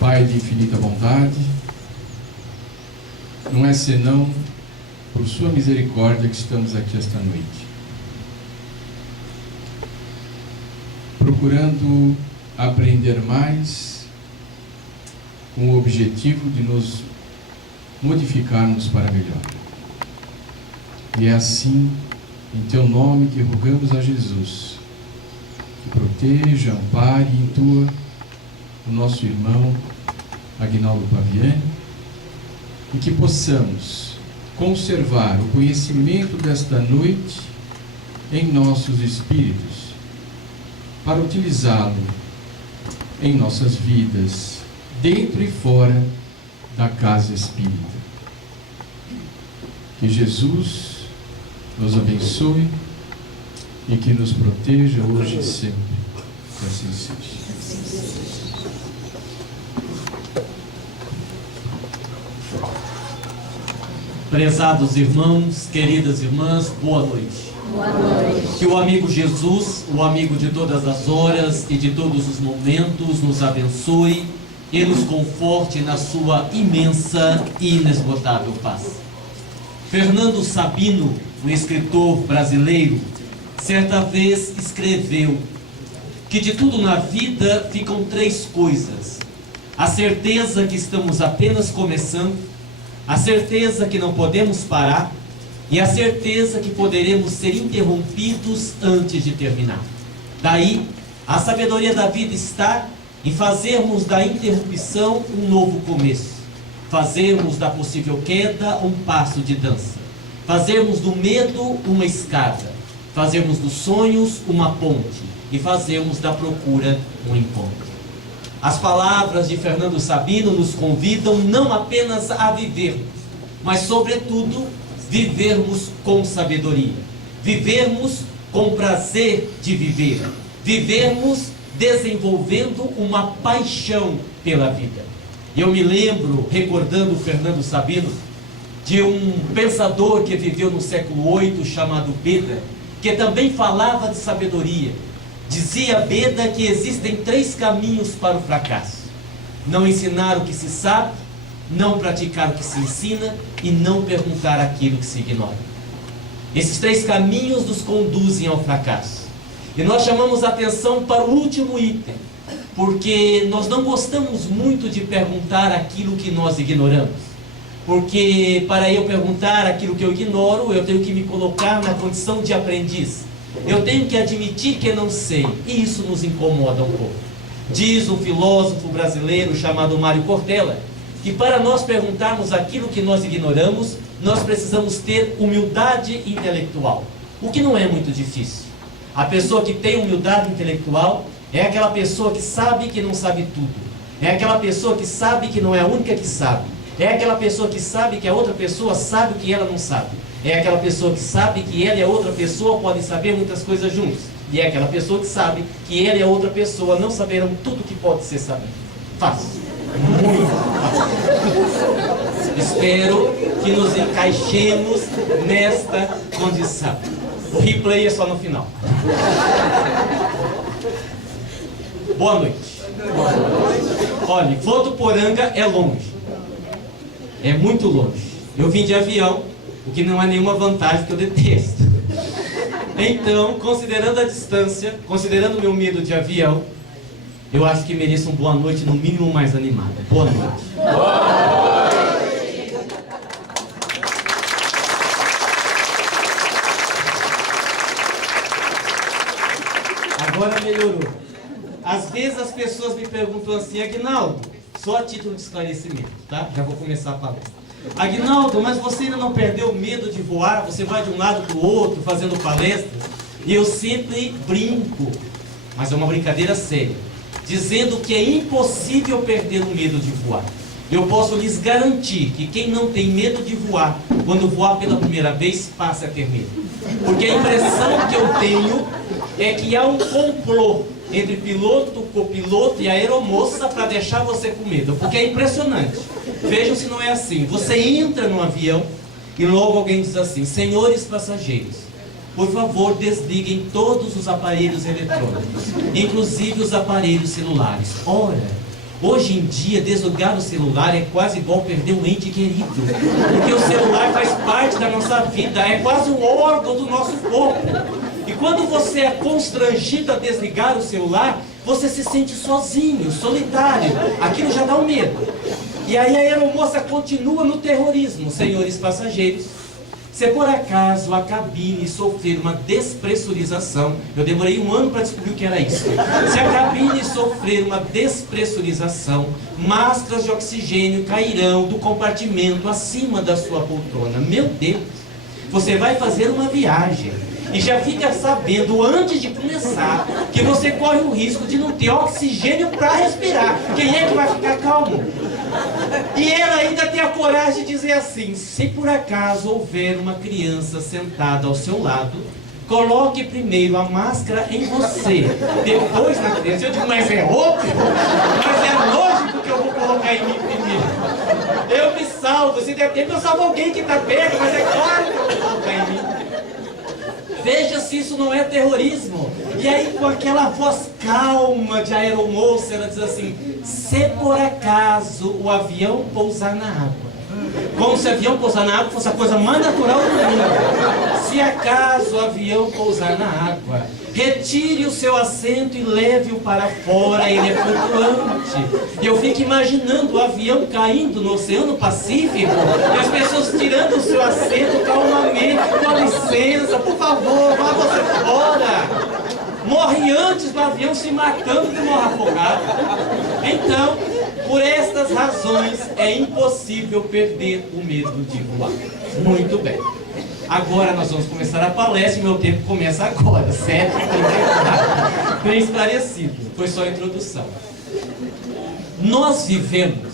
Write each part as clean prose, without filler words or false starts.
Pai de infinita bondade, não é senão por sua misericórdia que estamos aqui esta noite, procurando aprender mais com o objetivo de nos modificarmos para melhor. E é assim, em Teu nome, que rogamos a Jesus que proteja, ampare e intua o nosso irmão Aguinaldo Paviani, e que possamos conservar o conhecimento desta noite em nossos espíritos, para utilizá-lo em nossas vidas, dentro e fora da casa espírita. Que Jesus nos abençoe e que nos proteja hoje e sempre. Que assim seja. Prezados irmãos, queridas irmãs, boa noite. Boa noite. Que o amigo Jesus, o amigo de todas as horas e de todos os momentos, nos abençoe e nos conforte na sua imensa e inesgotável paz. Fernando Sabino, um escritor brasileiro, certa vez escreveu que de tudo na vida ficam três coisas: a certeza que estamos apenas começando, a certeza que não podemos parar e a certeza que poderemos ser interrompidos antes de terminar. Daí, a sabedoria da vida está em fazermos da interrupção um novo começo, fazermos da possível queda um passo de dança, fazermos do medo uma escada, fazermos dos sonhos uma ponte e fazermos da procura um encontro. As palavras de Fernando Sabino nos convidam não apenas a vivermos, mas sobretudo vivermos com sabedoria, vivermos com prazer de viver, vivermos desenvolvendo uma paixão pela vida. Eu me lembro, recordando Fernando Sabino, de um pensador que viveu no século VIII chamado Beda, que também falava de sabedoria. Dizia Beda que existem três caminhos para o fracasso: não ensinar o que se sabe, não praticar o que se ensina e não perguntar aquilo que se ignora. Esses três caminhos nos conduzem ao fracasso. E nós chamamos a atenção para o último item, porque nós não gostamos muito de perguntar aquilo que nós ignoramos. Porque para eu perguntar aquilo que eu ignoro, eu tenho que me colocar na condição de aprendiz. Eu tenho que admitir que não sei, e isso nos incomoda um pouco. Diz um filósofo brasileiro chamado Mário Cortella que para nós perguntarmos aquilo que nós ignoramos, nós precisamos ter humildade intelectual, o que não é muito difícil. A pessoa que tem humildade intelectual é aquela pessoa que sabe que não sabe tudo, é aquela pessoa que sabe que não é a única que sabe, é aquela pessoa que sabe que a outra pessoa sabe o que ela não sabe, é aquela pessoa que sabe que ela e a outra pessoa podem saber muitas coisas juntos, e é aquela pessoa que sabe que ela e a outra pessoa não saberão tudo que pode ser sabido. Fácil. Muito fácil. Espero que nos encaixemos nesta condição. O replay é só no final. Boa noite. Boa noite. Olha, Votuporanga é longe. É muito longe. Eu vim de avião, o que não é nenhuma vantagem, que eu detesto. Então, considerando a distância, considerando o meu medo de avião, eu acho que mereço uma boa noite, no mínimo mais animada. Boa noite. Boa noite. Agora melhorou. Às vezes as pessoas me perguntam assim: Aguinaldo, só a título de esclarecimento, tá? Já vou começar a palestra. Aguinaldo, mas você ainda não perdeu o medo de voar? Você vai de um lado para o outro fazendo palestras? E eu sempre brinco, mas é uma brincadeira séria, dizendo que é impossível perder o medo de voar. Eu posso lhes garantir que quem não tem medo de voar, quando voar pela primeira vez, passa a ter medo. Porque a impressão que eu tenho é que há um complô entre piloto, copiloto e aeromoça para deixar você com medo. Porque é impressionante. Vejam se não é assim. Você entra no avião e logo alguém diz assim: senhores passageiros, por favor desliguem todos os aparelhos eletrônicos, inclusive os aparelhos celulares. Ora, Hoje em dia, desligar o celular é quase igual perder um ente querido, porque o celular faz parte da nossa vida, é quase um órgão do nosso corpo. E quando você é constrangido a desligar o celular, você se sente sozinho, solitário. Aquilo já dá um medo. E aí a aeromoça continua no terrorismo. Senhores passageiros, se por acaso a cabine sofrer uma despressurização, eu demorei 1 ano para descobrir o que era isso. Se a cabine sofrer uma despressurização, máscaras de oxigênio cairão do compartimento acima da sua poltrona. Meu Deus, você vai fazer uma viagem e já fica sabendo antes de começar que você corre o risco de não ter oxigênio para respirar. Quem é que vai ficar calmo? E ela ainda tem a coragem de dizer assim: se por acaso houver uma criança sentada ao seu lado, coloque primeiro a máscara em você, depois na criança. Eu digo, mas é óbvio, mas é lógico que eu vou colocar em mim primeiro. Eu me salvo, se der tempo eu salvo alguém que está perto, mas é claro que eu vou colocar em mim. Veja se isso não é terrorismo. E aí, com aquela voz calma de aeromoça, ela diz assim: se por acaso o avião pousar na água, como se o avião pousar na água fosse a coisa mais natural do mundo. Se acaso o avião pousar na água, retire o seu assento e leve-o para fora, ele é flutuante. E eu fico imaginando o avião caindo no Oceano Pacífico e as pessoas tirando o seu assento calmamente. Com licença, por favor, vá você fora. Morre antes do avião se matando que morra afogado. Então, por estas razões, é impossível perder o medo de voar. Muito bem. Agora nós vamos começar a palestra e meu tempo começa agora, certo? Bem esclarecido. Foi só a introdução. Nós vivemos,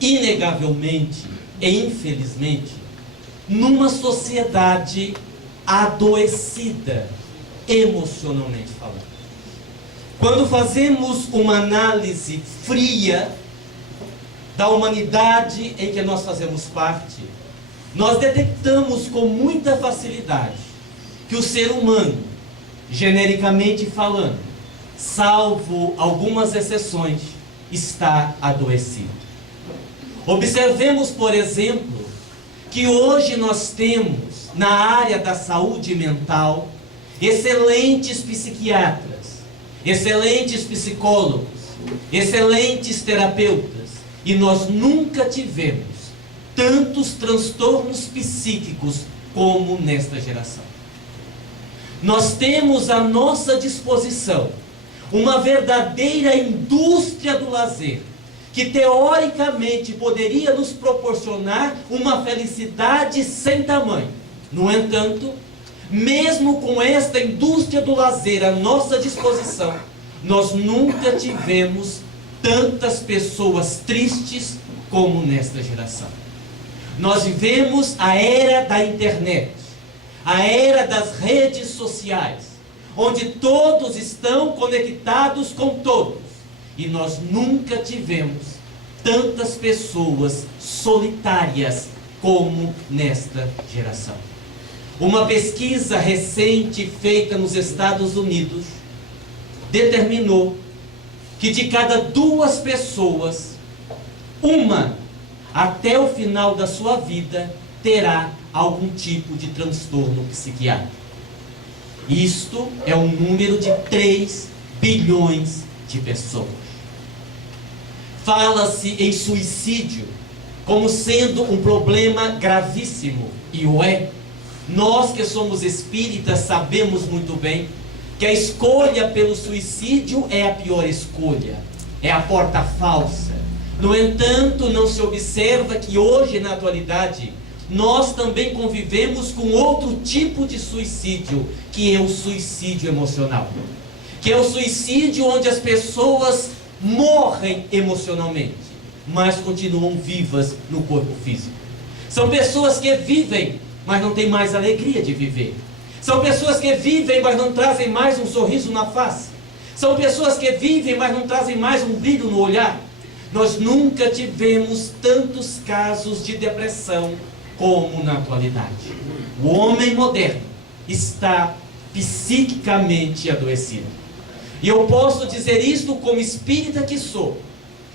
inegavelmente e infelizmente, numa sociedade adoecida, emocionalmente falando. Quando fazemos uma análise fria da humanidade em que nós fazemos parte, nós detectamos com muita facilidade que o ser humano, genericamente falando, salvo algumas exceções, está adoecido. Observemos, por exemplo, que hoje nós temos, na área da saúde mental, excelentes psiquiatras, excelentes psicólogos, excelentes terapeutas, e nós nunca tivemos tantos transtornos psíquicos como nesta geração. Nós temos à nossa disposição uma verdadeira indústria do lazer, que teoricamente poderia nos proporcionar uma felicidade sem tamanho. No entanto, mesmo com esta indústria do lazer à nossa disposição, nós nunca tivemos tantas pessoas tristes como nesta geração. Nós vivemos a era da internet, a era das redes sociais, onde todos estão conectados com todos, e nós nunca tivemos tantas pessoas solitárias como nesta geração. Uma pesquisa recente feita nos Estados Unidos determinou que de cada 2 pessoas, uma, até o final da sua vida, terá algum tipo de transtorno psiquiátrico. Isto é um número de 3 bilhões de pessoas. Fala-se em suicídio como sendo um problema gravíssimo, e o é. Nós que somos espíritas sabemos muito bem que a escolha pelo suicídio é a pior escolha, é a porta falsa. No entanto, não se observa que hoje, na atualidade, nós também convivemos com outro tipo de suicídio, que é o suicídio emocional. Que é o suicídio onde as pessoas morrem emocionalmente, mas continuam vivas no corpo físico. São pessoas que vivem, mas não têm mais alegria de viver. São pessoas que vivem, mas não trazem mais um sorriso na face. São pessoas que vivem, mas não trazem mais um brilho no olhar. Nós nunca tivemos tantos casos de depressão como na atualidade. O homem moderno está psiquicamente adoecido. E eu posso dizer isto como espírita que sou,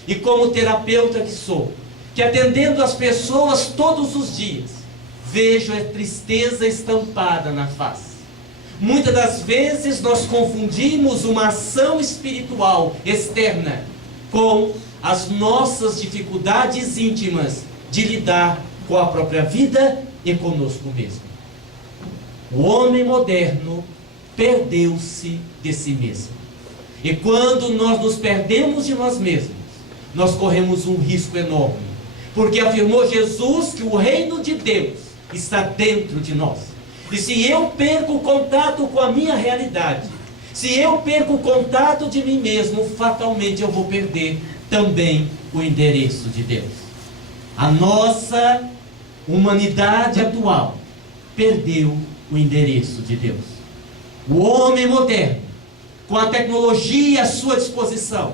e como terapeuta que sou, que atendendo as pessoas todos os dias, vejo a tristeza estampada na face. Muitas das vezes nós confundimos uma ação espiritual externa com as nossas dificuldades íntimas de lidar com a própria vida e conosco mesmo. O homem moderno perdeu-se de si mesmo. E quando nós nos perdemos de nós mesmos, nós corremos um risco enorme. Porque afirmou Jesus que o reino de Deus está dentro de nós. E se eu perco o contato com a minha realidade, se eu perco o contato de mim mesmo, fatalmente eu vou perder também o endereço de Deus. A nossa humanidade atual perdeu o endereço de Deus. O homem moderno, com a tecnologia à sua disposição,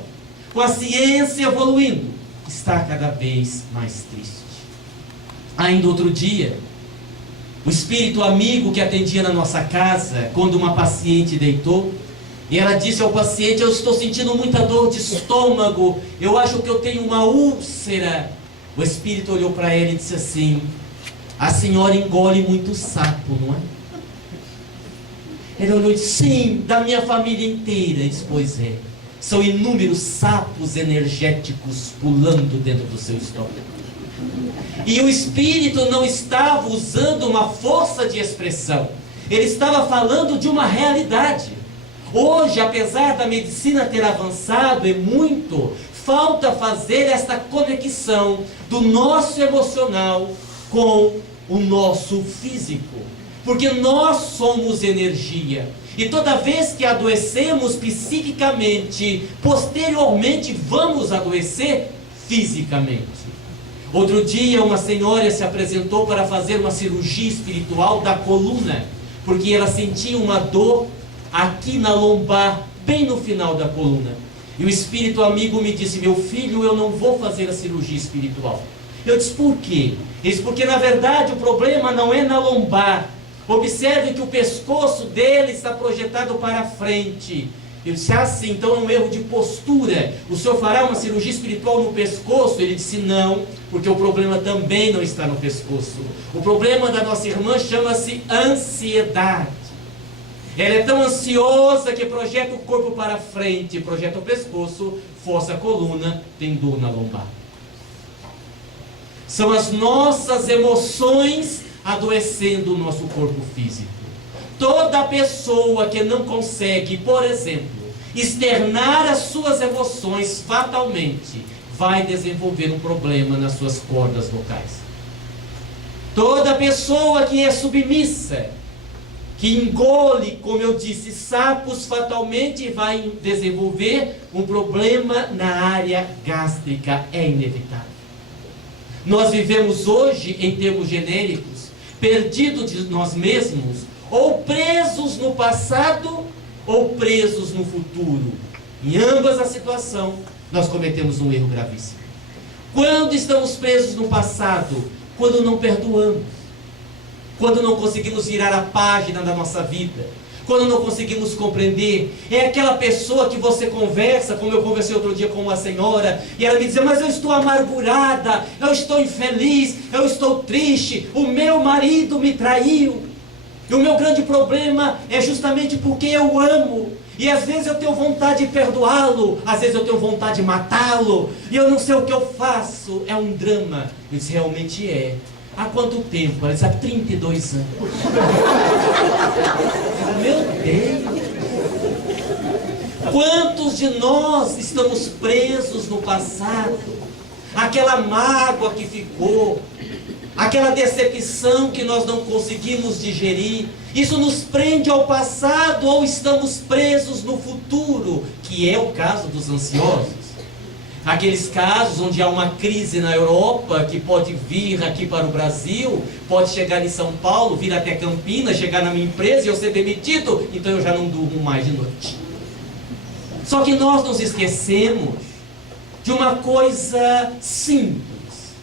com a ciência evoluindo, está cada vez mais triste. Ainda outro dia, o espírito amigo que atendia na nossa casa, quando uma paciente deitou, e ela disse ao paciente: eu estou sentindo muita dor de estômago, eu acho que eu tenho uma úlcera. O espírito olhou para ela e disse assim: a senhora engole muito sapo, não é? Ele olhou e disse: sim, da minha família inteira. Ele disse: pois é, são inúmeros sapos energéticos pulando dentro do seu estômago. E o espírito não estava usando uma força de expressão, ele estava falando de uma realidade. Hoje, apesar da medicina ter avançado e muito, falta fazer esta conexão do nosso emocional com o nosso físico. Porque nós somos energia. E toda vez que adoecemos psiquicamente, posteriormente vamos adoecer fisicamente. Outro dia uma senhora se apresentou para fazer uma cirurgia espiritual da coluna, porque ela sentia uma dor aqui na lombar, bem no final da coluna. E o espírito amigo me disse: meu filho, eu não vou fazer a cirurgia espiritual. Eu disse: por quê? Ele disse: porque na verdade o problema não é na lombar. Observe que o pescoço dele está projetado para frente. Eu disse: ah, sim, então é um erro de postura. O senhor fará uma cirurgia espiritual no pescoço? Ele disse: não, porque o problema também não está no pescoço. O problema da nossa irmã chama-se ansiedade. Ela é tão ansiosa que projeta o corpo para frente, projeta o pescoço, força a coluna, tem dor na lombar. São as nossas emoções adoecendo o nosso corpo físico. Toda pessoa que não consegue, por exemplo, externar as suas emoções, fatalmente vai desenvolver um problema nas suas cordas vocais. Toda pessoa que é submissa, que engole, como eu disse, sapos, fatalmente vai desenvolver um problema na área gástrica, é inevitável. Nós vivemos hoje, em termos genéricos, perdidos de nós mesmos, ou presos no passado, ou presos no futuro. Em ambas as situações, nós cometemos um erro gravíssimo. Quando estamos presos no passado? Quando não perdoamos. Quando não conseguimos virar a página da nossa vida. Quando não conseguimos compreender. É aquela pessoa que você conversa, como eu conversei outro dia com uma senhora, e ela me dizia: mas eu estou amargurada, eu estou infeliz, eu estou triste, o meu marido me traiu. E o meu grande problema é justamente porque eu amo. E às vezes eu tenho vontade de perdoá-lo, às vezes eu tenho vontade de matá-lo, e eu não sei o que eu faço. É um drama. Eu disse: realmente é. Há quanto tempo? Ela disse: há 32 anos. Meu Deus! Quantos de nós estamos presos no passado? Aquela mágoa que ficou, aquela decepção que nós não conseguimos digerir, isso nos prende ao passado, ou estamos presos no futuro, que é o caso dos ansiosos. Aqueles casos onde há uma crise na Europa, que pode vir aqui para o Brasil, pode chegar em São Paulo, vir até Campinas, chegar na minha empresa e eu ser demitido, então eu já não durmo mais de noite. Só que nós nos esquecemos de uma coisa simples.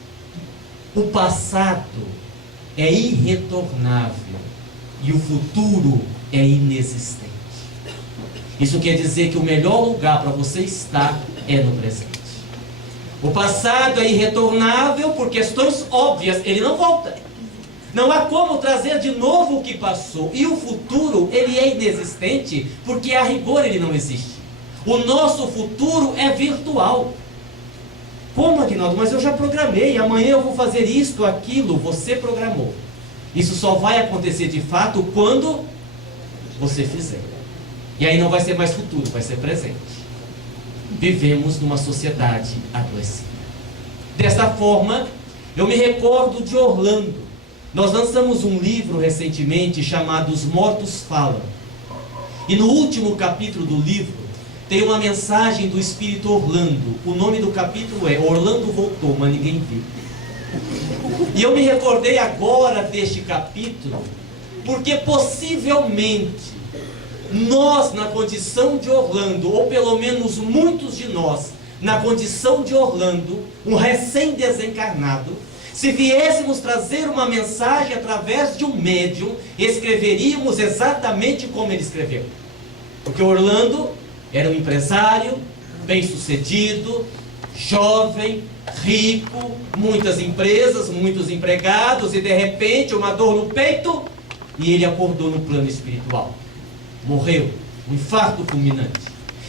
O passado é irretornável e o futuro é inexistente. Isso quer dizer que o melhor lugar para você estar é no presente. O passado é irretornável por questões óbvias, ele não volta. Não há como trazer de novo o que passou. E o futuro, ele é inexistente, porque a rigor ele não existe. O nosso futuro é virtual. Como, Aguinaldo? Mas eu já programei, amanhã eu vou fazer isto, aquilo. Você programou. Isso só vai acontecer de fato quando você fizer. E aí não vai ser mais futuro, vai ser presente. Vivemos numa sociedade adoecida. Desta forma, eu me recordo de Orlando. Nós lançamos um livro recentemente chamado Os Mortos Falam. E no último capítulo do livro tem uma mensagem do Espírito Orlando. O nome do capítulo é Orlando Voltou, mas ninguém viu. E eu me recordei agora deste capítulo, porque possivelmente nós, na condição de Orlando, ou pelo menos muitos de nós, na condição de Orlando, um recém-desencarnado, se viéssemos trazer uma mensagem através de um médium, escreveríamos exatamente como ele escreveu. Porque Orlando era um empresário, bem-sucedido, jovem, rico, muitas empresas, muitos empregados, e de repente uma dor no peito, e ele acordou no plano espiritual. Morreu, um infarto fulminante.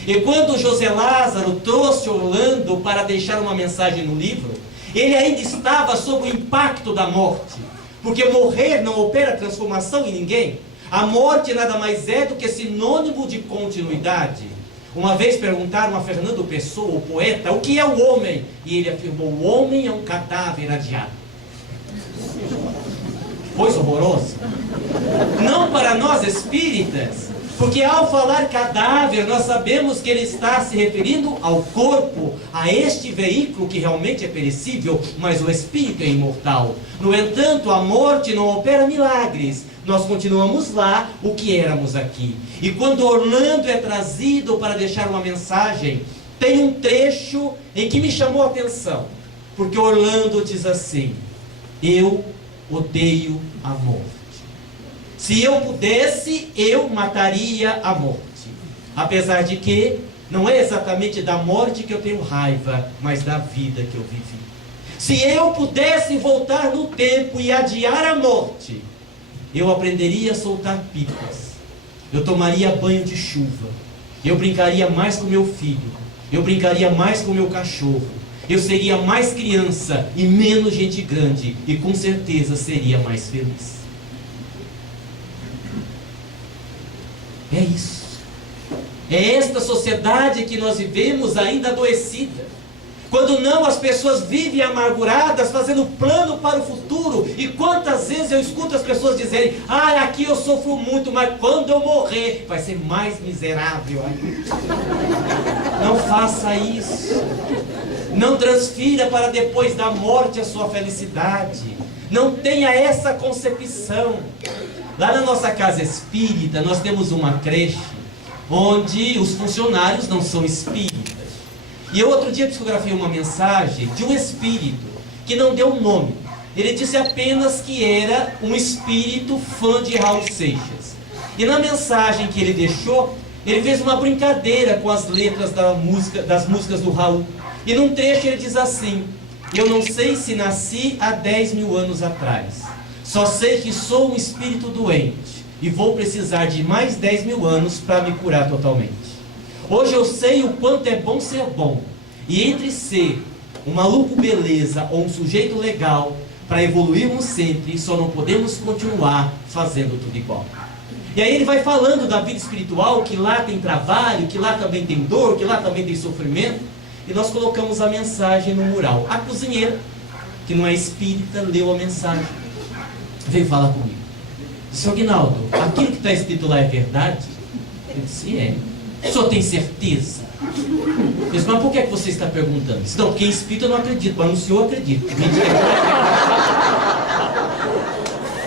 E quando José Lázaro trouxe Orlando para deixar uma mensagem no livro, ele ainda estava sob o impacto da morte, porque morrer não opera transformação em ninguém. A morte nada mais é do que sinônimo de continuidade. Uma vez perguntaram a Fernando Pessoa, o poeta, o que é o homem? E ele afirmou: o homem é um cadáver adiado. Coisa horrorosa. Não para nós espíritas, porque ao falar cadáver, nós sabemos que ele está se referindo ao corpo, a este veículo que realmente é perecível, mas o espírito é imortal. No entanto, a morte não opera milagres. Nós continuamos lá o que éramos aqui. E quando Orlando é trazido para deixar uma mensagem, tem um trecho em que me chamou a atenção, porque Orlando diz assim: eu odeio a morte. Se eu pudesse, eu mataria a morte. Apesar de que não é exatamente da morte que eu tenho raiva, mas da vida que eu vivi. Se eu pudesse voltar no tempo e adiar a morte, eu aprenderia a soltar pipas. Eu tomaria banho de chuva. Eu brincaria mais com meu filho. Eu brincaria mais com meu cachorro. Eu seria mais criança e menos gente grande. E com certeza seria mais feliz. É isso. É esta sociedade que nós vivemos ainda adoecida. Quando não, as pessoas vivem amarguradas, fazendo plano para o futuro. E quantas vezes eu escuto as pessoas dizerem: ah, aqui eu sofro muito, mas quando eu morrer vai ser mais miserável. Não faça isso. Não transfira para depois da morte a sua felicidade. Não tenha essa concepção. Lá na nossa casa espírita, nós temos uma creche onde os funcionários não são espíritas. E eu outro dia psicografei uma mensagem de um espírito que não deu nome. Ele disse apenas que era um espírito fã de Raul Seixas. E na mensagem que ele deixou, ele fez uma brincadeira com as letras das músicas do Raul. E num trecho ele diz assim: eu não sei se nasci há 10 mil anos atrás. Só sei que sou um espírito doente e vou precisar de mais 10 mil anos para me curar totalmente. Hoje eu sei o quanto é bom ser bom. E entre ser um maluco beleza ou um sujeito legal, para evoluirmos sempre, só não podemos continuar fazendo tudo igual. E aí ele vai falando da vida espiritual, que lá tem trabalho, que lá também tem dor, que lá também tem sofrimento. E nós colocamos a mensagem no mural. A cozinheira, que não é espírita, leu a mensagem. Veio falar comigo. Disse: Aguinaldo, aquilo que está escrito lá é verdade? Eu disse: é. O senhor tem certeza? Eu disse: mas por que é que você está perguntando? Disse: não, porque em espírito eu não acredito, mas no senhor eu acredito.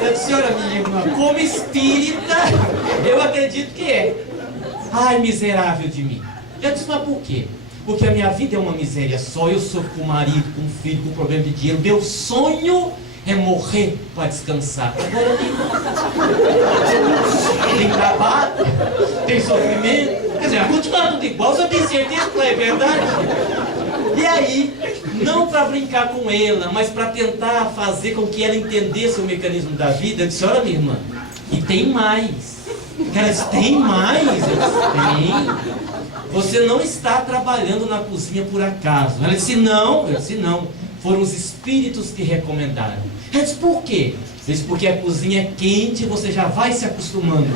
Eu disse: senhora minha irmã, como espírita, eu acredito que é. Ai, miserável de mim. Eu disse: mas por quê? Porque a minha vida é uma miséria só. Eu sofro com marido, com filho, com problema de dinheiro. Meu sonho é morrer para descansar. Agora tem trabalho, tem sofrimento. Quer dizer, vai continuar tudo igual. Você tem certeza que não é verdade? E aí, não para brincar com ela, mas para tentar fazer com que ela entendesse o mecanismo da vida, eu disse: olha, minha irmã, e tem mais. Ela disse: tem mais? Eu disse: tem. Você não está trabalhando na cozinha por acaso. Ela disse: não. Eu disse: não. Foram os espíritos que recomendaram. Ela disse: por quê? Eu disse: porque a cozinha é quente e você já vai se acostumando.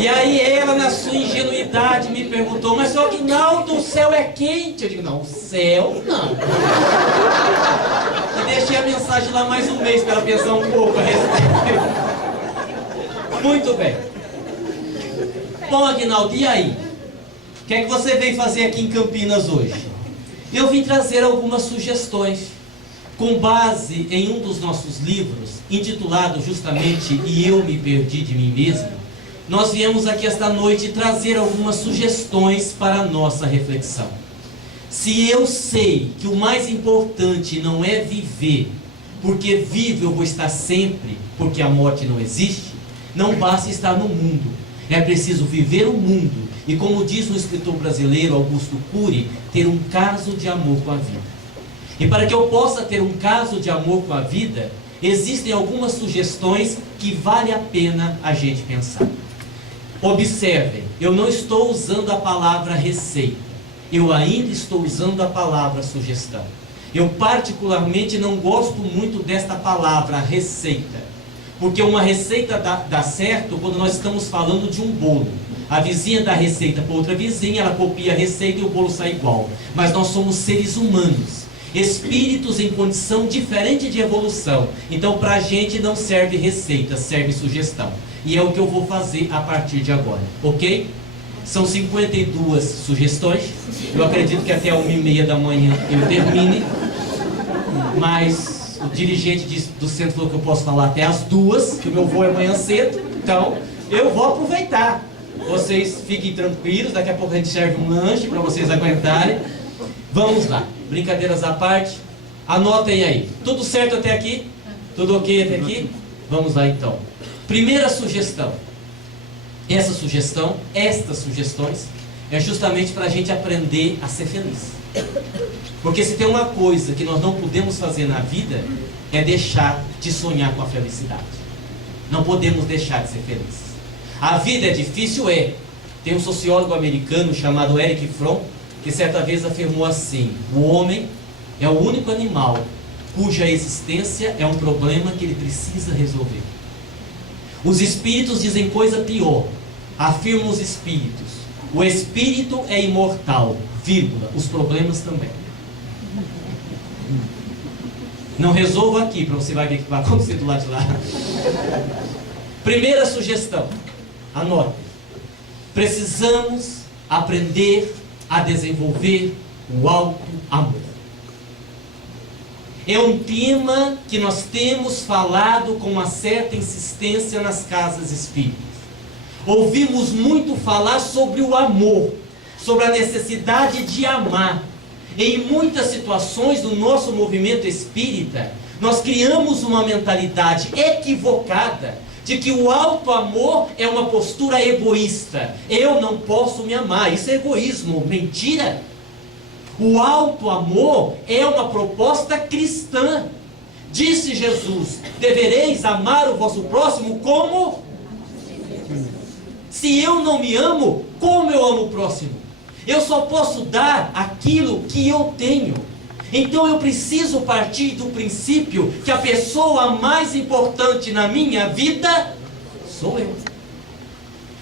E aí ela, na sua ingenuidade, me perguntou: mas só que não, o céu é quente. Eu digo: não, o céu não. E deixei a mensagem lá mais um mês para ela pensar um pouco a respeito. Muito bem. Bom, Aguinaldo, e aí? O que é que você veio fazer aqui em Campinas hoje? Eu vim trazer algumas sugestões, com base em um dos nossos livros, intitulado justamente E Eu Me Perdi de Mim Mesmo. Nós viemos aqui esta noite trazer algumas sugestões para a nossa reflexão. Se eu sei que o mais importante não é viver, porque vivo eu vou estar sempre, porque a morte não existe, não basta estar no mundo. É preciso viver o mundo e, como diz um escritor brasileiro, Augusto Cury, ter um caso de amor com a vida. E para que eu possa ter um caso de amor com a vida, existem algumas sugestões que vale a pena a gente pensar. Observem, eu não estou usando a palavra receita, eu ainda estou usando a palavra sugestão. Eu particularmente não gosto muito desta palavra receita, porque uma receita dá certo quando nós estamos falando de um bolo. A vizinha dá receita para outra vizinha, ela copia a receita e o bolo sai igual. Mas nós somos seres humanos, espíritos em condição diferente de evolução. Então para a gente não serve receita, serve sugestão. E é o que eu vou fazer a partir de agora, ok? São 52 sugestões. Eu acredito que até 1h30 da manhã eu termine. Mas o dirigente do centro falou que eu posso falar até as 2, que o meu voo é amanhã cedo. Então eu vou aproveitar. Vocês fiquem tranquilos, daqui a pouco a gente serve um lanche para vocês aguentarem. Vamos lá, brincadeiras à parte. Anotem aí. Tudo certo até aqui? Tudo ok até aqui? Vamos lá então. Primeira sugestão. Estas sugestões, é justamente para a gente aprender a ser feliz. Porque se tem uma coisa que nós não podemos fazer na vida, é deixar de sonhar com a felicidade. Não podemos deixar de ser felizes. A vida é difícil, é. Tem um sociólogo americano chamado Erich Fromm, que certa vez afirmou assim: o homem é o único animal cuja existência é um problema que ele precisa resolver. Os espíritos dizem coisa pior. Afirmam os espíritos: o espírito é imortal, vírgula, os problemas também. Não resolva aqui, para você vai ver o que vai acontecer do lado de lá. Primeira sugestão, anote. Precisamos aprender a desenvolver o alto amor. É um tema que nós temos falado com uma certa insistência nas casas espíritas. Ouvimos muito falar sobre o amor, sobre a necessidade de amar. Em muitas situações do nosso movimento espírita, nós criamos uma mentalidade equivocada de que o alto amor é uma postura egoísta. Eu não posso me amar, isso é egoísmo, mentira. O alto amor é uma proposta cristã. Disse Jesus: devereis amar o vosso próximo como? Se eu não me amo, como eu amo o próximo? Eu só posso dar aquilo que eu tenho. Então eu preciso partir do princípio que a pessoa mais importante na minha vida sou eu.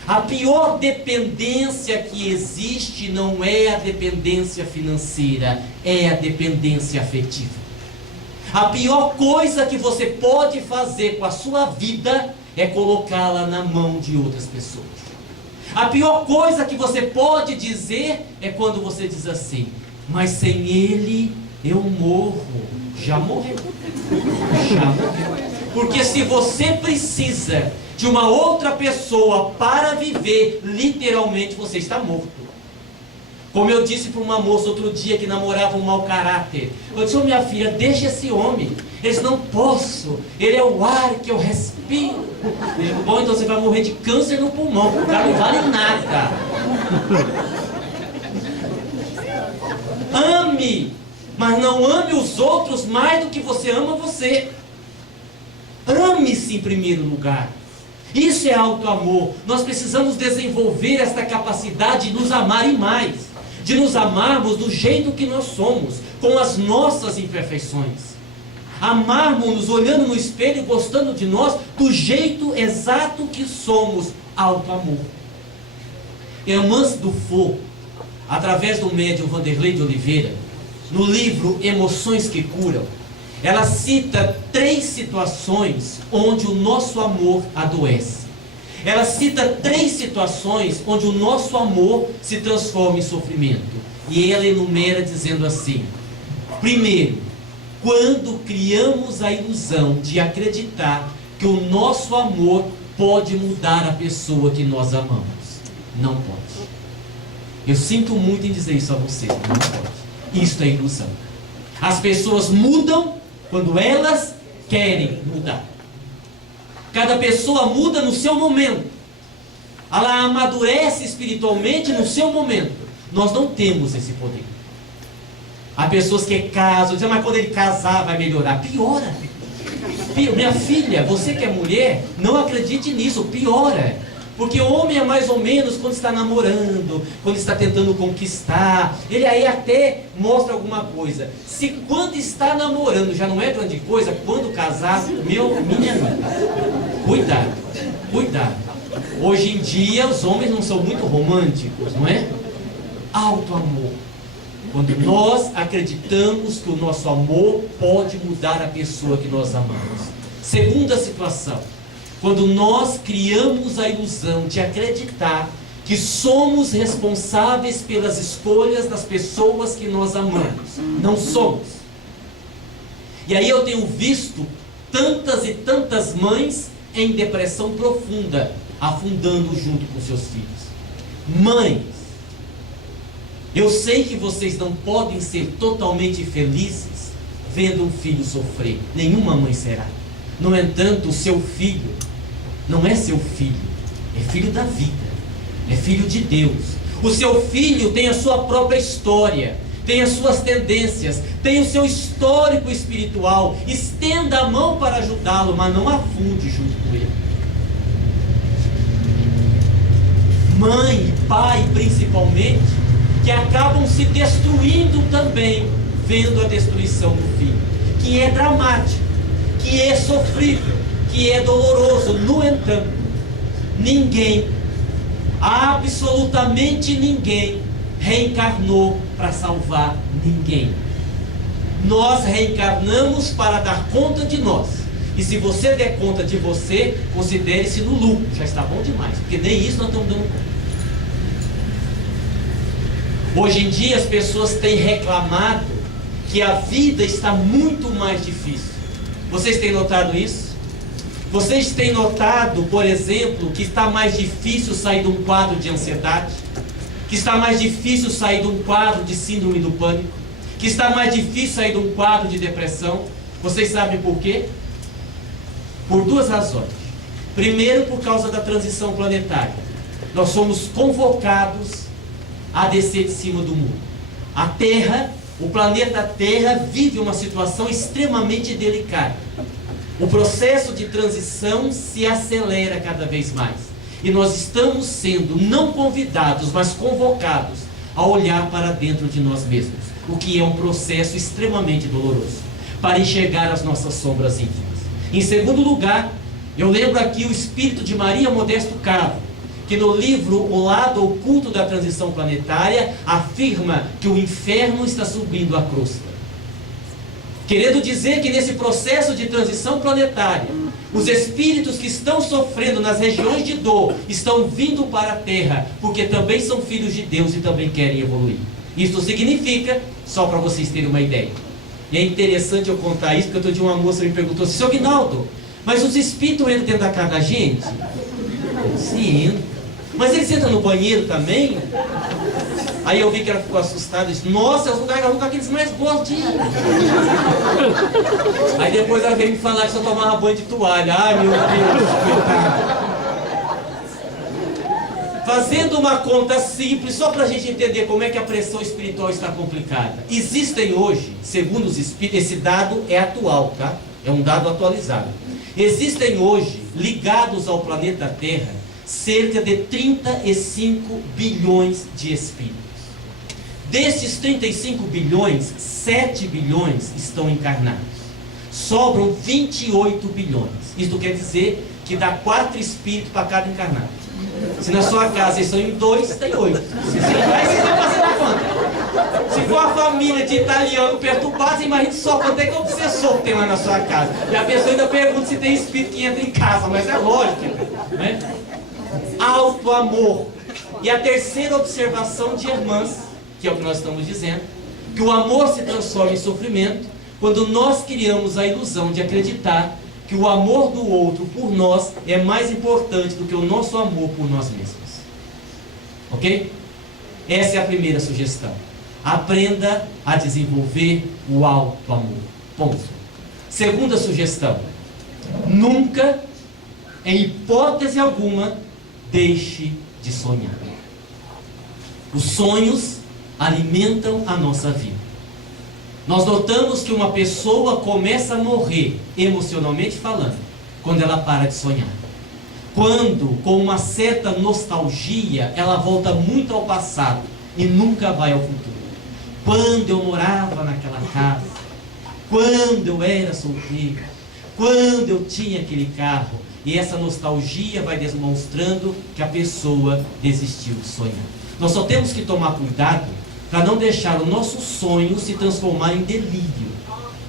A pior dependência que existe não é a dependência financeira, é a dependência afetiva. A pior coisa que você pode fazer com a sua vida é colocá-la na mão de outras pessoas. A pior coisa que você pode dizer é quando você diz assim: mas sem ele eu morro. Já morreu. Já morreu. Porque se você precisa de uma outra pessoa para viver, literalmente você está morto. Como eu disse para uma moça outro dia que namorava um mau caráter, eu disse: minha filha, deixa esse homem. Ele disse: não posso, ele é o ar que eu respiro. respiro. Eu digo, bom, então você vai morrer de câncer no pulmão, porque o cara não vale nada. Ame, mas não ame os outros mais do que você ama você. Ame-se em primeiro lugar. Isso é auto-amor. Nós precisamos desenvolver esta capacidade de nos amarem mais, de nos amarmos do jeito que nós somos, com as nossas imperfeições. Amarmos-nos olhando no espelho e gostando de nós do jeito exato que somos. Auto-amor. Hermance Dufour, através do médium Vanderlei de Oliveira, no livro Emoções que Curam, ela cita 3 situações onde o nosso amor adoece. Ela cita 3 situações onde o nosso amor se transforma em sofrimento. E ela enumera dizendo assim: primeiro, quando criamos a ilusão de acreditar que o nosso amor pode mudar a pessoa que nós amamos. Não pode. Eu sinto muito em dizer isso a vocês, mas não pode. Isso é ilusão. As pessoas mudam quando elas querem mudar. Cada pessoa muda no seu momento. Ela amadurece espiritualmente no seu momento. Nós não temos esse poder. Há pessoas que casam, dizem, mas quando ele casar vai melhorar. Piora. Minha filha, você que é mulher, não acredite nisso, piora. Porque o homem é mais ou menos quando está namorando, quando está tentando conquistar, ele aí até mostra alguma coisa. Se quando está namorando já não é grande coisa, quando casar, minha irmã, cuidado, cuidado. Hoje em dia os homens não são muito românticos, não é? Alto amor. Quando nós acreditamos que o nosso amor pode mudar a pessoa que nós amamos. Segunda situação. Quando nós criamos a ilusão de acreditar que somos responsáveis pelas escolhas das pessoas que nós amamos. Não somos. E aí eu tenho visto tantas e tantas mães em depressão profunda, afundando junto com seus filhos. Mães, eu sei que vocês não podem ser totalmente felizes vendo um filho sofrer. Nenhuma mãe será. No entanto, o seu filho não é seu filho, é filho da vida, é filho de Deus. O seu filho tem a sua própria história, tem as suas tendências, tem o seu histórico espiritual. Estenda a mão para ajudá-lo, mas não afunde junto com ele. Mãe e pai, principalmente, que acabam se destruindo também, vendo a destruição do filho, que é dramático, que é sofrível, que é doloroso. No entanto, ninguém, absolutamente ninguém, reencarnou para salvar ninguém. Nós reencarnamos para dar conta de nós. E se você der conta de você, considere-se no lucro. Já está bom demais, porque nem isso nós estamos dando conta. Hoje em dia as pessoas têm reclamado que a vida está muito mais difícil. Vocês têm notado isso? Vocês têm notado, por exemplo, que está mais difícil sair de um quadro de ansiedade? Que está mais difícil sair de um quadro de síndrome do pânico? Que está mais difícil sair de um quadro de depressão? Vocês sabem por quê? Por 2 razões. Primeiro, por causa da transição planetária. Nós somos convocados a descer de cima do mundo. A Terra, o planeta Terra, vive uma situação extremamente delicada. O processo de transição se acelera cada vez mais. E nós estamos sendo não convidados, mas convocados a olhar para dentro de nós mesmos. O que é um processo extremamente doloroso, para enxergar as nossas sombras íntimas. Em segundo lugar, eu lembro aqui o espírito de Maria Modesto Caro, que no livro O Lado Oculto da Transição Planetária afirma que o inferno está subindo a crosta. Querendo dizer que nesse processo de transição planetária, os espíritos que estão sofrendo nas regiões de dor estão vindo para a Terra, porque também são filhos de Deus e também querem evoluir. Isso significa, só para vocês terem uma ideia, e é interessante eu contar isso, porque outro dia uma moça me perguntou assim: seu Guinaldo, mas os espíritos entram dentro da casa da gente? Se entra. Mas eles entram no banheiro também? Aí eu vi que ela ficou assustada e disse, nossa, é o lugar que eles mais gostam de ir. Aí depois ela veio me falar que só tomava banho de toalha. Ai, meu Deus, coitada. Fazendo uma conta simples, só para a gente entender como é que a pressão espiritual está complicada. Existem hoje, segundo os espíritos, esse dado é atual, tá? É um dado atualizado. Existem hoje, ligados ao planeta Terra, cerca de 35 bilhões de espíritos. Desses 35 bilhões, 7 bilhões estão encarnados. Sobram 28 bilhões. Isso quer dizer que dá 4 espíritos para cada encarnado. Se na sua casa eles estão em 2, tem 8. Aí vocês vão fazer a conta. Se for a família de italiano perturbado, imagina só quanto é que obsessor tem lá na sua casa. E a pessoa ainda pergunta se tem espírito que entra em casa, mas é lógico, né? Alto amor. E a terceira observação de irmãs, que é o que nós estamos dizendo, que o amor se transforma em sofrimento quando nós criamos a ilusão de acreditar que o amor do outro por nós é mais importante do que o nosso amor por nós mesmos. Ok? Essa é a primeira sugestão. Aprenda a desenvolver o alto amor. Ponto. Segunda sugestão. Nunca, em hipótese alguma, deixe de sonhar. Os sonhos alimentam a nossa vida. Nós notamos que uma pessoa começa a morrer, emocionalmente falando, quando ela para de sonhar. Quando, com uma certa nostalgia, ela volta muito ao passado e nunca vai ao futuro. Quando eu morava naquela casa, quando eu era solteiro, quando eu tinha aquele carro, e essa nostalgia vai demonstrando que a pessoa desistiu de sonhar. Nós só temos que tomar cuidado para não deixar o nosso sonho se transformar em delírio,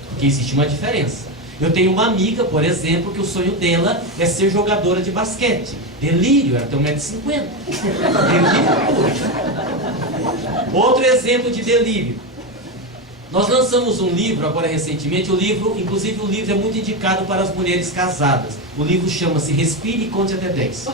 porque existe uma diferença. Eu tenho uma amiga, por exemplo, que o sonho dela é ser jogadora de basquete. Delírio, ela tem 1,50 m. Delírio. Outro exemplo de delírio. Nós lançamos um livro agora recentemente, inclusive o livro é muito indicado para as mulheres casadas. O livro chama-se Respire e Conte até 10.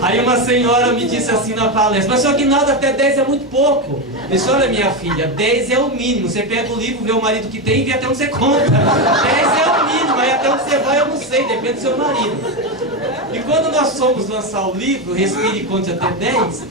Aí uma senhora me disse assim na palestra, mas senhor Aguinaldo, até 10 é muito pouco. Eu disse, olha minha filha, 10 é o mínimo. Você pega o livro, vê o marido que tem e vê até onde você conta. 10 é o mínimo, aí até onde você vai eu não sei, depende do seu marido. E quando nós fomos lançar o livro, Respire e Conte até 10,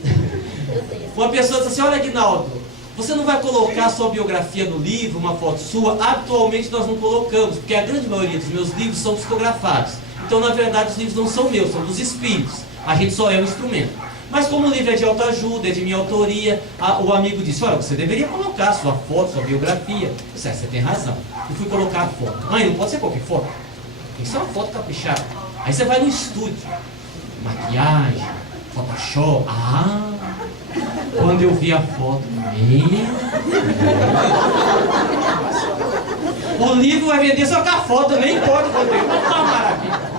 uma pessoa disse assim, olha Aguinaldo, você não vai colocar a sua biografia no livro, uma foto sua? Atualmente nós não colocamos, porque a grande maioria dos meus livros são psicografados. Então na verdade os livros não são meus, são dos espíritos. A gente só é um instrumento. Mas como o livro é de autoajuda, é de minha autoria, o amigo disse, olha, você deveria colocar a sua foto, sua biografia. Eu disse, você tem razão. Eu fui colocar a foto. Mãe, não pode ser qualquer foto. Tem que ser uma foto caprichada. Aí você vai no estúdio. Maquiagem, Photoshop. Quando eu vi a foto, o livro vai vender só com a foto, nem importa o conteúdo. Uma maravilha.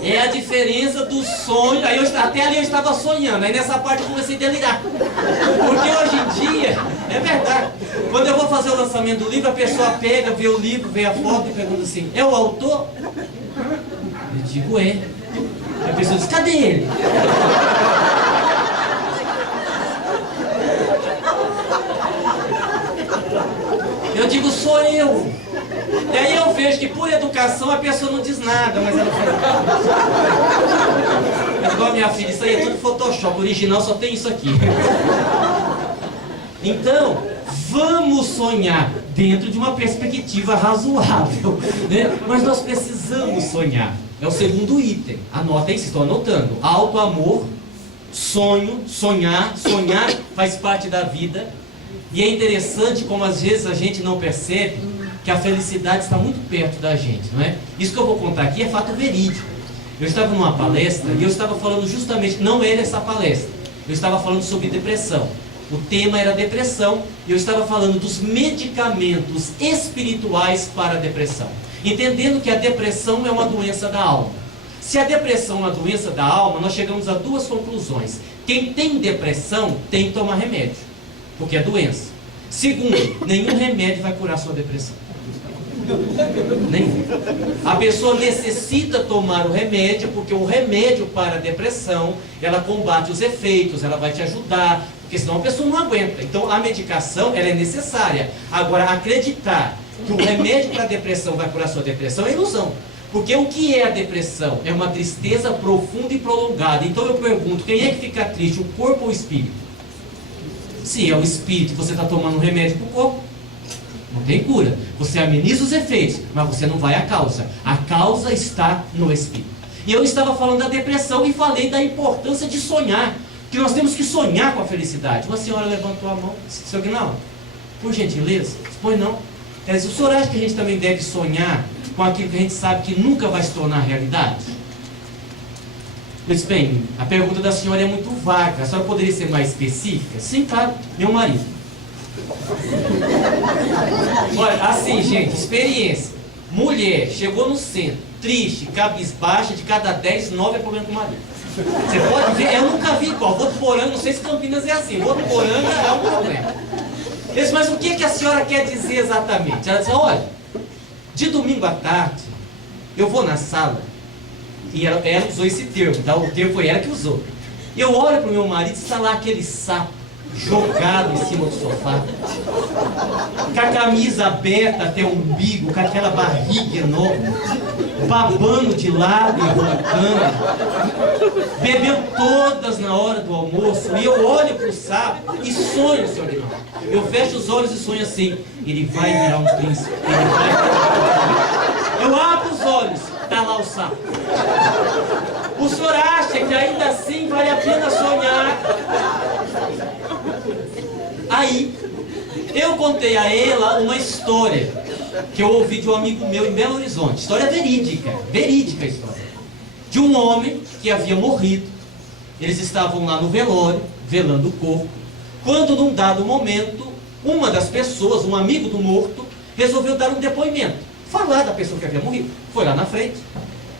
É a diferença do sonho. Aí até ali eu estava sonhando. Aí nessa parte eu comecei a delirar. Porque hoje em dia, é verdade, quando eu vou fazer o lançamento do livro, a pessoa pega, vê o livro, vê a foto e pergunta assim, é o autor? Eu digo, é. A pessoa diz, cadê ele? Eu digo, sou eu. E aí eu vejo que por educação a pessoa não diz nada, mas ela fala. Mas igual a minha filha, isso aí é tudo Photoshop, original só tem isso aqui. Então, vamos sonhar dentro de uma perspectiva razoável, né? Mas nós precisamos sonhar. É o segundo item. Anotem, vocês estão anotando. Alto amor, sonho, sonhar faz parte da vida. E é interessante como às vezes a gente não percebe que a felicidade está muito perto da gente, não é? Isso que eu vou contar aqui é fato verídico. Eu estava numa palestra e eu estava falando justamente, não era essa palestra, eu estava falando sobre depressão. O tema era depressão e eu estava falando dos medicamentos espirituais para a depressão. Entendendo que a depressão é uma doença da alma. Se a depressão é uma doença da alma, nós chegamos a duas conclusões. Quem tem depressão tem que tomar remédio, porque é doença. Segundo, nenhum remédio vai curar a sua depressão. Nenhum. A pessoa necessita tomar o remédio, porque o remédio para a depressão, ela combate os efeitos, ela vai te ajudar, porque senão a pessoa não aguenta. Então a medicação, ela é necessária. Agora, acreditar que o remédio para a depressão vai curar a sua depressão é ilusão. Porque o que é a depressão? É uma tristeza profunda e prolongada. Então eu pergunto, quem é que fica triste, o corpo ou o espírito? Se é o espírito, você está tomando um remédio para o corpo, não tem cura. Você ameniza os efeitos, mas você não vai à causa. A causa está no espírito. E eu estava falando da depressão e falei da importância de sonhar. Que nós temos que sonhar com a felicidade. Uma senhora levantou a mão, disse, seu Aguinaldo, por gentileza, pois não. Quer dizer, o senhor acha que a gente também deve sonhar com aquilo que a gente sabe que nunca vai se tornar realidade? Eu disse, bem, a pergunta da senhora é muito vaga. A senhora poderia ser mais específica? Sim, claro, meu marido. Olha, assim, gente, experiência. Mulher, chegou no centro, triste, cabisbaixa, de cada 10, 9 é problema com o marido. Você pode ver, eu nunca vi igual. Votuporanga, não sei se Campinas é assim. Votuporanga é um problema. Eu disse, mas o que a senhora quer dizer exatamente? Ela disse, olha, de domingo à tarde, eu vou na sala, e ela usou esse termo, tá? O termo foi ela que usou. Eu olho para o meu marido e está lá aquele sapo jogado em cima do sofá, com a camisa aberta até o umbigo, com aquela barriga enorme, babando de lado e roncando, bebeu todas na hora do almoço, e eu olho para o sapo e sonho, senhor Aguinaldo. Eu fecho os olhos e sonho assim, ele vai virar um príncipe, ele vai virar um... Eu abro os olhos, está lá o sapo. O senhor acha que ainda assim vale a pena sonhar? Aí, eu contei a ela uma história que eu ouvi de um amigo meu em Belo Horizonte. História verídica a história. De um homem que havia morrido. Eles estavam lá no velório, velando o corpo, quando num dado momento, uma das pessoas, um amigo do morto, resolveu dar um depoimento, falar da pessoa que havia morrido. Foi lá na frente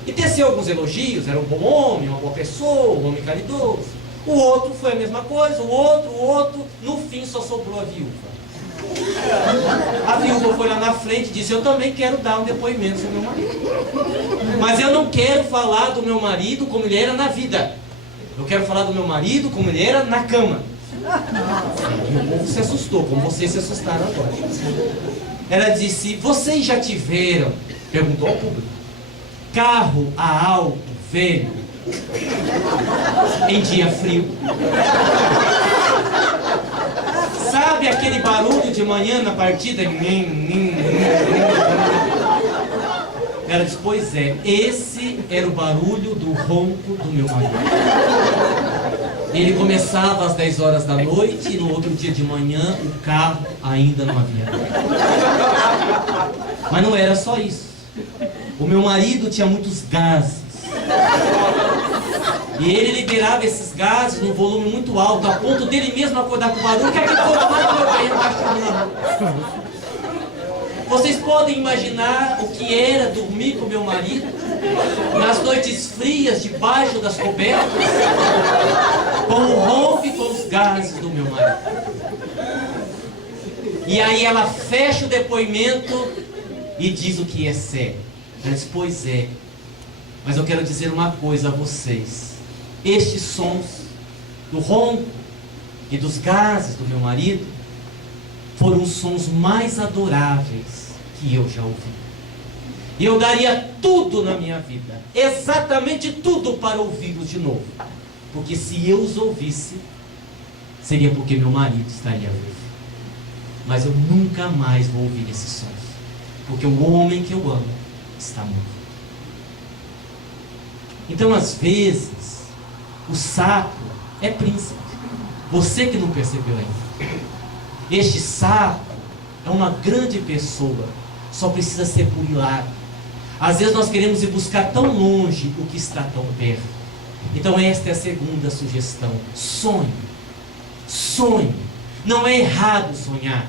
e teceu alguns elogios, era um bom homem, uma boa pessoa, um homem caridoso. O outro foi a mesma coisa, o outro, no fim só sobrou a viúva. A viúva foi lá na frente e disse, eu também quero dar um depoimento sobre o meu marido. Mas eu não quero falar do meu marido como ele era na vida. Eu quero falar do meu marido como ele era na cama. E o povo se assustou, como vocês se assustaram agora. Ela disse, vocês já tiveram, perguntou ao público, carro a álcool velho em dia frio? Sabe aquele barulho de manhã na partida? Ela disse, pois é, esse era o barulho do ronco do meu marido. Ele começava às 10 horas da noite e no outro dia de manhã o carro ainda não havia. Mas não era só isso. O meu marido tinha muitos gases. E ele liberava esses gases num volume muito alto, a ponto dele mesmo acordar com o barulho, que aquele povo lá no meu banheiro baixo. Vocês podem imaginar o que era dormir com meu marido nas noites frias, debaixo das cobertas, com o ronco e com os gases do meu marido. E aí ela fecha o depoimento e diz o que é sério. Ela diz, pois é, mas eu quero dizer uma coisa a vocês. Estes sons do ronco e dos gases do meu marido foram os sons mais adoráveis que eu já ouvi. E eu daria tudo na minha vida, exatamente tudo, para ouvi-los de novo. Porque se eu os ouvisse, seria porque meu marido estaria vivo. Mas eu nunca mais vou ouvir esses sons, porque o homem que eu amo está morto. Então, às vezes, o sapo é príncipe. Você que não percebeu ainda. Este sapo é uma grande pessoa, só precisa ser burilado. Às vezes nós queremos ir buscar tão longe o que está tão perto. Então esta é a segunda sugestão. Sonhe. Sonhe. Não é errado sonhar.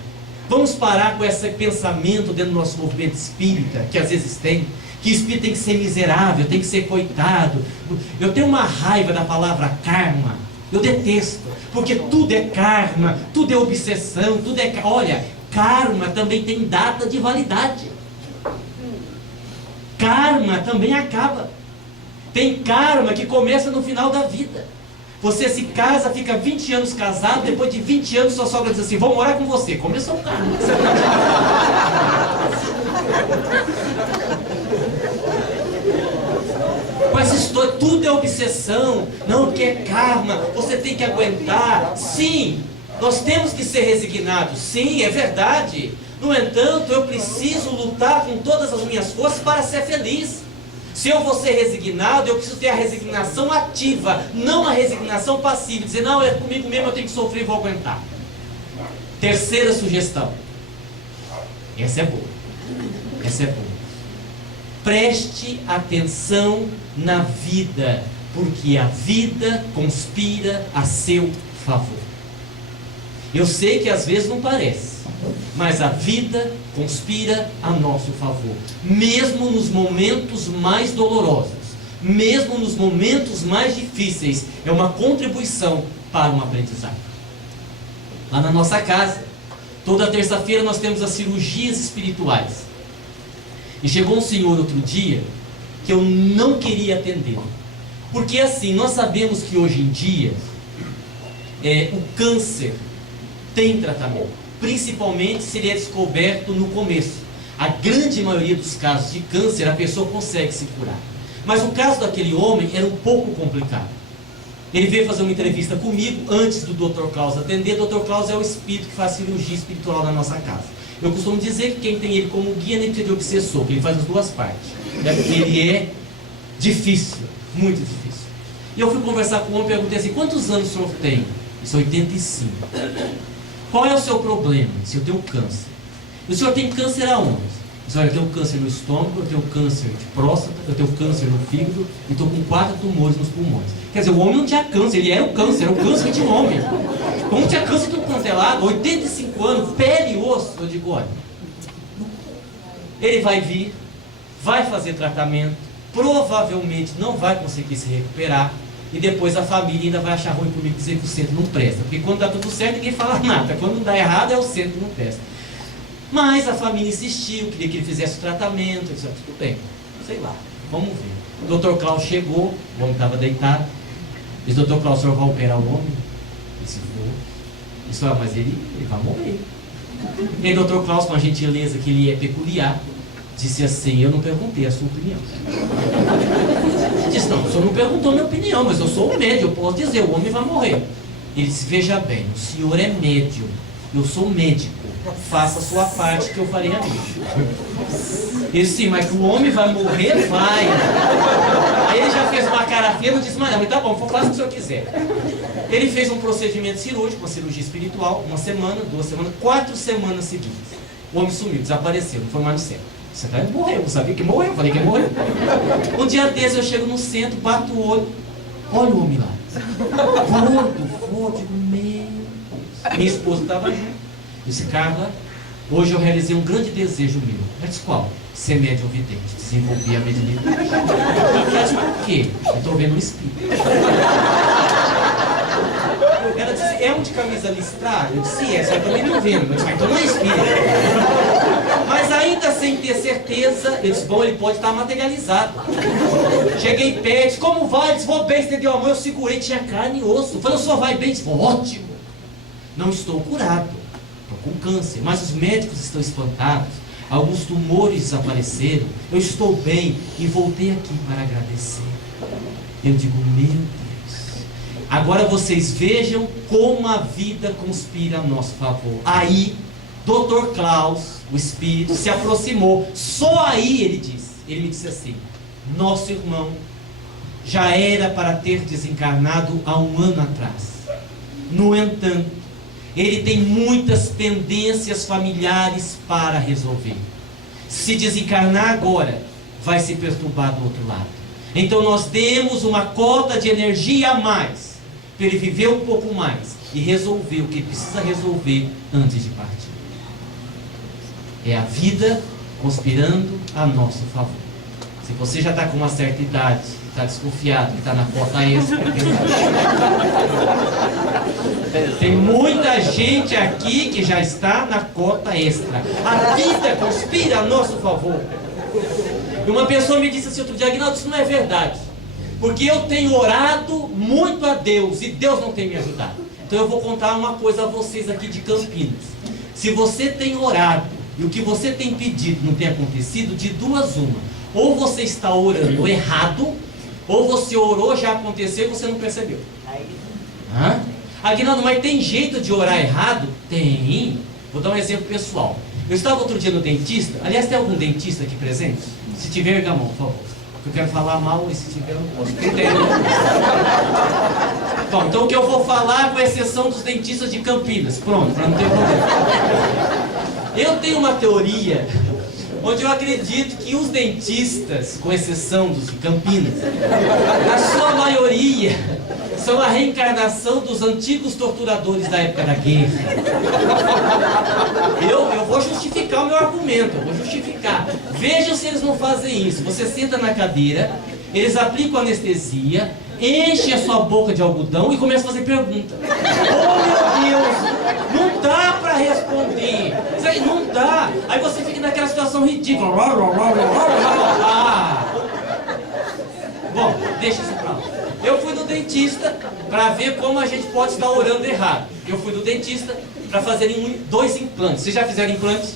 Vamos parar com esse pensamento dentro do nosso movimento espírita, que às vezes tem, que o espírito tem que ser miserável, tem que ser coitado. Eu tenho uma raiva da palavra karma. Eu detesto, porque tudo é karma, tudo é obsessão, tudo é... Olha, karma também tem data de validade. karma também acaba. Tem karma que começa no final da vida. Você se casa, fica 20 anos casado, depois de 20 anos sua sogra diz assim, vou morar com você. Começou o karma. Mas isso tudo é obsessão. Não, porque é karma, você tem que aguentar. Sim, nós temos que ser resignados. Sim, é verdade. No entanto, eu preciso lutar com todas as minhas forças para ser feliz. Se eu vou ser resignado, eu preciso ter a resignação ativa, não a resignação passiva. Dizer, não, é comigo mesmo, eu tenho que sofrer e vou aguentar. Terceira sugestão. Essa é boa. Essa é boa. Preste atenção na vida, porque a vida conspira a seu favor. Eu sei que às vezes não parece, mas a vida conspira a nosso favor, mesmo nos momentos mais dolorosos, mesmo nos momentos mais difíceis, é uma contribuição para um aprendizado. Lá na nossa casa, toda terça-feira nós temos as cirurgias espirituais. E chegou um senhor outro dia que eu não queria atendê-lo, porque assim, nós sabemos que hoje em dia o câncer tem tratamento, principalmente se ele é descoberto no começo. A grande maioria dos casos de câncer a pessoa consegue se curar, mas o caso daquele homem era um pouco complicado. Ele veio fazer uma entrevista comigo antes do Dr. Klaus atender. Dr. Klaus é o espírito que faz cirurgia espiritual na nossa casa. Eu costumo dizer que quem tem ele como guia nem precisa de obsessor, que ele faz as duas partes. Ele é difícil, muito difícil. E eu fui conversar com o homem e perguntei assim, quantos anos o senhor tem? Isso é 85. Qual é o seu problema? Se eu tenho câncer. E o senhor tem câncer aonde? Eu tenho câncer no estômago, eu tenho câncer de próstata, eu tenho câncer no fígado e estou com 4 tumores nos pulmões. Quer dizer, o homem não tinha câncer, ele era o câncer que tinha o homem. O homem tinha câncer tudo quanto é lado, 85 anos, pele e osso. Eu digo, olha, ele vai vir, vai fazer tratamento, provavelmente não vai conseguir se recuperar, e depois a família ainda vai achar ruim comigo dizer que o centro não presta. Porque quando dá tudo certo, ninguém fala nada. Quando não dá errado, é o centro que não presta. Mas a família insistiu, queria que ele fizesse o tratamento. Eu disse, tudo bem, sei lá, vamos ver. O Dr. Klaus chegou, o homem estava deitado. Disse, Dr. Klaus, o senhor vai operar o homem? Eu disse, vou. Disse, mas ele vai morrer. E aí o Dr. Klaus, com a gentileza que ele é peculiar, disse assim, eu não perguntei a sua opinião. Ele disse, não, o senhor não perguntou a minha opinião, mas eu sou um médium, eu posso dizer, o homem vai morrer. Ele disse, veja bem, o senhor é médium, eu sou médico. Faça a sua parte que eu farei a minha. Ele disse, sim, mas que o homem vai morrer, vai. Aí ele já fez uma cara feia e disse, mas não, tá bom, faça o que o senhor quiser. Ele fez um procedimento cirúrgico, uma cirurgia espiritual, 1 semana, 2 semanas, 4 semanas seguidas. O homem sumiu, desapareceu, não foi mais no centro. Você tá morreu, eu sabia que morreu, falei que morreu. Um dia desses eu chego no centro, bato o olho, olha o homem lá. Gordo, digo, meu Deus. Minha esposa estava junto. Disse, Carla, hoje eu realizei um grande desejo meu. Mas qual? Ser médium vidente, desenvolver a mediunidade. Mas por quê? Eu estou vendo um espírito. Ela disse, é um de camisa listrada? Eu disse, é, eu também não vendo. Eu disse, então não é espírito. Mas ainda sem ter certeza, eu disse, bom, ele pode estar materializado. Cheguei perto, disse, como vai? Eu disse, vou bem, estendeu a mão, eu segurei, tinha carne e osso. Eu falei, o senhor vai bem? Eu disse, ótimo. Não estou curado. Com câncer, mas os médicos estão espantados, alguns tumores desapareceram, eu estou bem e voltei aqui para agradecer. Eu digo, meu Deus, agora vocês vejam como a vida conspira a nosso favor. Aí, Dr. Klaus, o espírito, se aproximou, só aí ele me disse assim, nosso irmão já era para ter desencarnado há 1 ano atrás, no entanto, ele tem muitas pendências familiares para resolver. Se desencarnar agora, vai se perturbar do outro lado. Então nós demos uma cota de energia a mais, para ele viver um pouco mais e resolver o que precisa resolver antes de partir. É a vida conspirando a nosso favor. Se você já está com uma certa idade, está desconfiado, está na cota extra, tem muita gente aqui que já está na cota extra. A vida conspira a nosso favor. E uma pessoa me disse assim outro dia: Aguinaldo, isso não é verdade, porque eu tenho orado muito a Deus e Deus não tem me ajudado. Então eu vou contar uma coisa a vocês aqui de Campinas. Se você tem orado e o que você tem pedido não tem acontecido, de duas uma: ou você está orando errado, ou você orou, já aconteceu e você não percebeu. Hã? Aguinaldo, mas tem jeito de orar errado? Tem. Vou dar um exemplo pessoal. Eu estava outro dia no dentista. Aliás, tem algum dentista aqui presente? Se tiver, erga a mão, por favor. Eu quero falar mal e se tiver eu não posso. Entendeu? Bom, então o que eu vou falar, com exceção dos dentistas de Campinas. Pronto, para não ter problema. Eu tenho uma teoria onde eu acredito que os dentistas, com exceção dos de Campinas, na sua maioria, são a reencarnação dos antigos torturadores da época da guerra. Eu vou justificar o meu argumento, eu vou justificar. Vejam se eles não fazem isso. Você senta na cadeira, eles aplicam anestesia, enchem a sua boca de algodão e começam a fazer pergunta. Oh, meu Deus, não dá para responder. Não dá. Aí você fica naquela situação ridícula. Bom, deixa isso pra lá. Eu fui no dentista para ver como a gente pode estar orando errado. Eu fui no dentista para fazerem 2 implantes. Vocês já fizeram implante?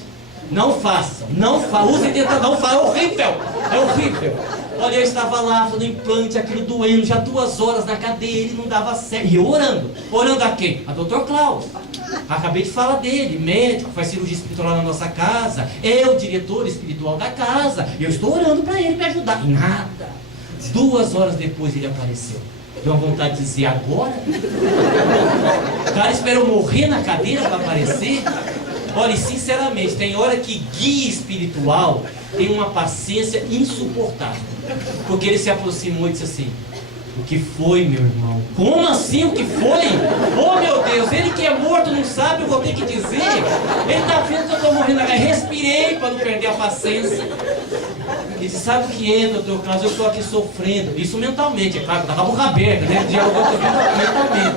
Não façam, não façam, usem dentadura, não façam, é horrível, é horrível. Olha, eu estava lá fazendo implante, aquilo doendo, já 2 horas na cadeira e não dava certo. E eu orando. Orando a quem? A Dr. Klaus. Acabei de falar dele, médico, faz cirurgia espiritual na nossa casa, é o diretor espiritual da casa. Eu estou orando para ele me ajudar. E nada. 2 horas depois ele apareceu. Deu uma vontade de dizer: agora? O cara esperou morrer na cadeira para aparecer? Olha, sinceramente, tem hora que guia espiritual tem uma paciência insuportável. Porque ele se aproximou e disse assim: o que foi, meu irmão? Como assim o que foi? Oh, meu Deus, ele que é morto não sabe, eu vou ter que dizer. Ele está vendo que eu estou morrendo agora. Respirei para não perder a paciência. Ele disse: sabe o que é, doutor Carlos? Eu estou aqui sofrendo. Isso mentalmente, é claro, estava a boca aberta, né? Dialogou comigo mentalmente.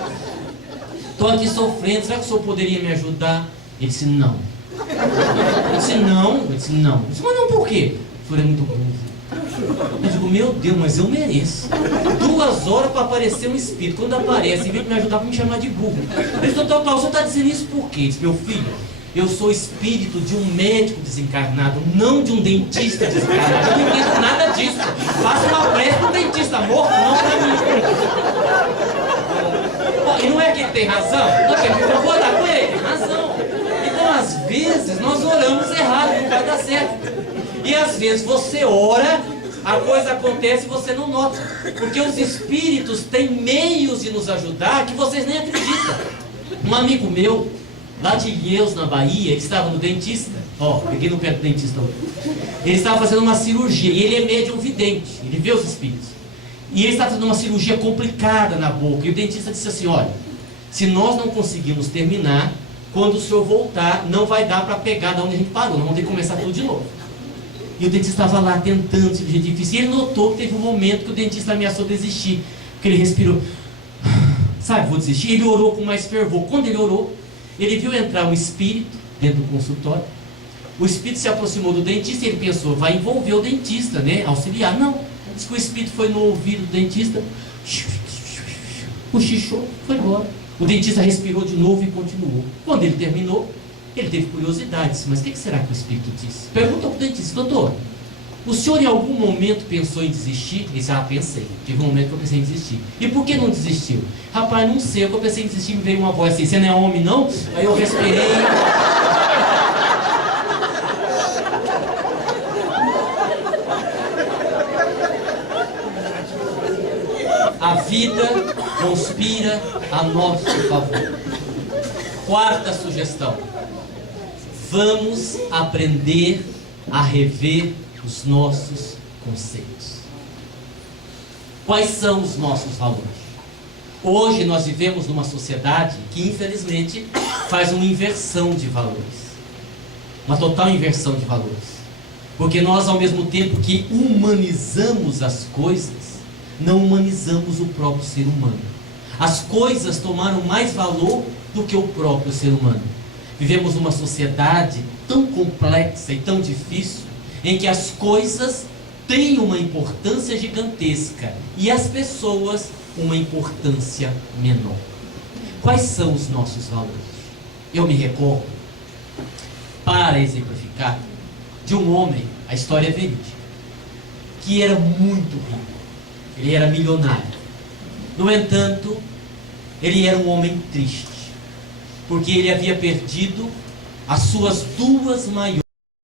Estou aqui sofrendo, será que o senhor poderia me ajudar? Ele disse: não. Eu disse: não? Ele disse: não. Eu disse: mas não, por quê? O senhor é muito burro. Eu digo: meu Deus, mas eu mereço. 2 horas para aparecer um espírito. Quando aparece, ele veio me ajudar para me chamar de burro. Ele disse: doutor Paulo, o senhor está dizendo isso por quê? Ele disse: meu filho, eu sou espírito de um médico desencarnado, não de um dentista desencarnado. Eu não entendo nada disso. Faça uma prece para um dentista morto, não para mim. E não é que ele tem razão? Não, que eu vou dar com ele, tem razão. Então, às vezes, nós oramos errado, não vai dar certo. E às vezes você ora, a coisa acontece e você não nota. Porque os espíritos têm meios de nos ajudar que vocês nem acreditam. Um amigo meu, lá de Ilhéus, na Bahia, ele estava no dentista. Peguei no pé do dentista hoje. Ele estava fazendo uma cirurgia, e ele é médium vidente, ele vê os espíritos. E ele estava fazendo uma cirurgia complicada na boca. E o dentista disse assim: olha, se nós não conseguirmos terminar, quando o senhor voltar, não vai dar para pegar de onde a gente parou, nós vamos ter que começar tudo de novo. E o dentista estava lá tentando, cirurgia difícil. E ele notou que teve um momento que o dentista ameaçou desistir, porque ele respirou: sabe, vou desistir. Ele orou com mais fervor. Quando ele orou, ele viu entrar um espírito dentro do consultório. O espírito se aproximou do dentista e ele pensou: vai envolver o dentista, né? Auxiliar. Não. Diz que o espírito foi no ouvido do dentista, cochichou, foi embora. O dentista respirou de novo e continuou. Quando ele terminou, ele teve curiosidade. Disse: mas o que será que o espírito disse? Perguntou para o dentista: doutor, o senhor em algum momento pensou em desistir? Ele disse: pensei. Tive um momento que eu pensei em desistir. E por que não desistiu? Rapaz, não sei. Eu pensei em desistir, me veio uma voz assim: você não é homem não? Aí eu respirei. A vida conspira a nosso favor. 4ª sugestão: vamos aprender a rever os nossos conceitos. Quais são os nossos valores? Hoje nós vivemos numa sociedade que infelizmente faz uma inversão de valores. Uma total inversão de valores. Porque nós, ao mesmo tempo que humanizamos as coisas, não humanizamos o próprio ser humano. As coisas tomaram mais valor do que o próprio ser humano. Vivemos numa sociedade tão complexa e tão difícil, em que as coisas têm uma importância gigantesca e as pessoas uma importância menor. Quais são os nossos valores? Eu me recordo, para exemplificar, de um homem, a história é verídica, que era muito rico, ele era milionário. No entanto, ele era um homem triste, porque ele havia perdido as suas duas maiores